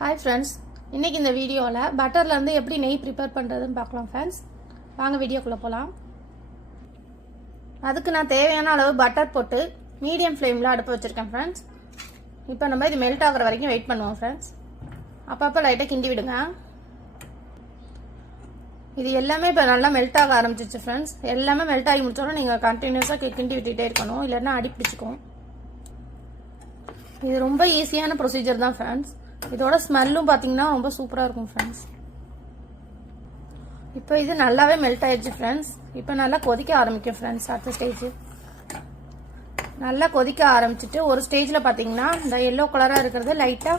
Hi friends, இன்றைக்கி இந்த வீடியோவில் பட்டர்லேருந்து எப்படி நெய் ப்ரிப்பேர் பண்ணுறதுன்னு பார்க்கலாம் ஃப்ரெண்ட்ஸ். வாங்க வீடியோக்குள்ளே போகலாம். அதுக்கு நான் தேவையான அளவு பட்டர் போட்டு மீடியம் ஃப்ளேமில் அடுப்பு வச்சுருக்கேன் ஃப்ரெண்ட்ஸ். இப்போ நம்ம இது மெல்ட் ஆகிற வரைக்கும் வெயிட் பண்ணுவோம் ஃப்ரெண்ட்ஸ். அப்பப்போ லைட்டாக கிண்டி விடுங்க. இது எல்லாமே இப்போ நல்லா மெல்ட் ஆக ஆரம்பிச்சிச்சு ஃப்ரெண்ட்ஸ். எல்லாமே மெல்ட் ஆகி முடிச்சோன்னா நீங்கள் கண்டினியூஸாக கிண்டி விட்டுகிட்டே இருக்கணும், இல்லைன்னா அடி பிடிச்சிக்கும். இது ரொம்ப ஈஸியான ப்ரொசீஜர் தான் ஃப்ரெண்ட்ஸ். இதோட ஸ்மெல்லும் பார்த்தீங்கன்னா ரொம்ப சூப்பராக இருக்கும் ஃப்ரெண்ட்ஸ். இப்போ இது நல்லாவே மெல்ட் ஆயிடுச்சு ஃப்ரெண்ட்ஸ். இப்போ நல்லா கொதிக்க ஆரம்பிக்கும் ஃப்ரெண்ட்ஸ். அடுத்த ஸ்டேஜ் நல்லா கொதிக்க ஆரம்பிச்சுட்டு ஒரு ஸ்டேஜில் பார்த்தீங்கன்னா இந்த எல்லோ கலராக இருக்கிறது லைட்டாக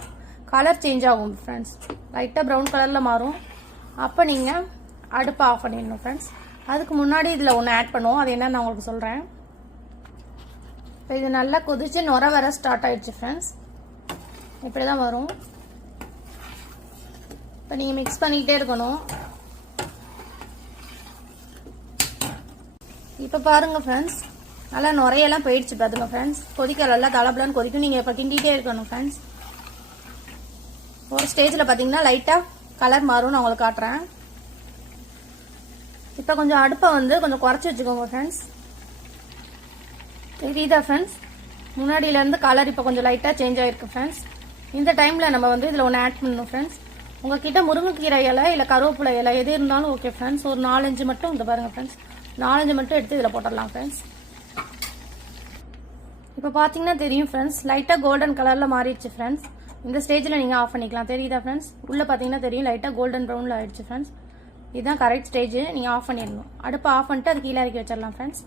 கலர் சேஞ்ச் ஆகும் ஃப்ரெண்ட்ஸ். லைட்டாக ப்ரௌன் கலரில் மாறும். அப்போ நீங்கள் அடுப்பை ஆஃப் பண்ணிடணும் ஃப்ரெண்ட்ஸ். அதுக்கு முன்னாடி இதில் ஒன்று ஆட் பண்ணுவோம், அது என்னன்னு நான் உங்களுக்கு சொல்கிறேன். இப்போ இது நல்லா கொதிச்சு நுர வர ஸ்டார்ட் ஆயிடுச்சு ஃப்ரெண்ட்ஸ். இப்படி தான் வரும். இப்போ நீங்கள் மிக்ஸ் பண்ணிக்கிட்டே இருக்கணும். இப்போ பாருங்கள் ஃப்ரெண்ட்ஸ், நல்லா நுரையெல்லாம் போயிடுச்சு பார்த்துங்க ஃப்ரெண்ட்ஸ். கொதிக்க நல்லா தளபலன்னு கொதிக்கும். நீங்கள் இப்போ கிண்டிகிட்டே இருக்கணும் ஃப்ரெண்ட்ஸ். ஒரு ஸ்டேஜில் பார்த்தீங்கன்னா லைட்டாக கலர் மாறும், நான் உங்களுக்கு காட்டுறேன். இப்போ கொஞ்சம் அடுப்பை கொஞ்சம் குறைச்சி வச்சுக்கோங்க ஃப்ரெண்ட்ஸ். தெரியுதா ஃப்ரெண்ட்ஸ்? முன்னாடியிலேருந்து கலர் இப்போ கொஞ்சம் லைட்டாக சேஞ்ச் ஆகிருக்கு ஃப்ரெண்ட்ஸ். இந்த டைமில் நம்ம இதில் ஒன்று ஆட் பண்ணணும் ஃப்ரெண்ட்ஸ். உங்ககிட்ட முருங்கைக்கீரை இலை இல்லை கருவேப்பிலை இலை எது இருந்தாலும் ஓகே ஃப்ரெண்ட்ஸ். ஒரு 4-5 மட்டும் இந்த பாருங்கள் ஃப்ரெண்ட்ஸ், 4-5 மட்டும் எடுத்து இதில் போட்டுடலாம் ஃப்ரெண்ட்ஸ். இப்போ பார்த்தீங்கன்னா தெரியும் ஃப்ரெண்ட்ஸ், லைட்டாக கோல்டன் கலரில் மாறிடுச்சு ஃப்ரெண்ட்ஸ். இந்த ஸ்டேஜில் நீங்கள் ஆஃப் பண்ணிக்கலாம். தெரியுதா ஃப்ரெண்ட்ஸ்? உள்ளே பார்த்தீங்கன்னா தெரியும் லைட்டாக கோல்டன் ப்ரௌனில் ஆயிடுச்சு ஃப்ரெண்ட்ஸ். இதுதான் கரெக்ட் ஸ்டேஜ். நீங்கள் ஆஃப் பண்ணிடணும். அடுப்பை ஆஃப் பண்ணிட்டு அது கீழே இறக்கி வச்சிடலாம் ஃப்ரெண்ட்ஸ்.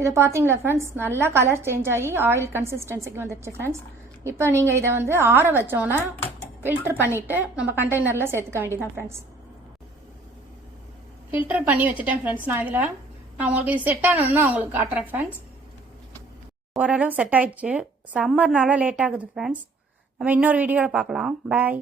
இதை பார்த்தீங்களா ஃப்ரெண்ட்ஸ், நல்லா கலர் சேஞ்ச் ஆகி ஆயில் கன்சிஸ்டன்சிக்கு வந்துடுச்சு ஃப்ரெண்ட்ஸ். இப்போ நீங்கள் இதை ஆற வச்சோன்னா ஃபில்டர் பண்ணிவிட்டு நம்ம கண்டெய்னரில் சேர்த்துக்க வேண்டியதான் ஃப்ரெண்ட்ஸ். ஃபில்டர் பண்ணி வச்சுட்டேன் ஃப்ரெண்ட்ஸ். நான் உங்களுக்கு இது செட் ஆகணும்னு உங்களுக்கு காட்டுறேன் ஃப்ரெண்ட்ஸ். ஓரளவு செட் ஆயிடுச்சு. சம்மர்னால லேட் ஆகுது ஃப்ரெண்ட்ஸ். நம்ம இன்னொரு வீடியோவில் பார்க்கலாம். பாய்.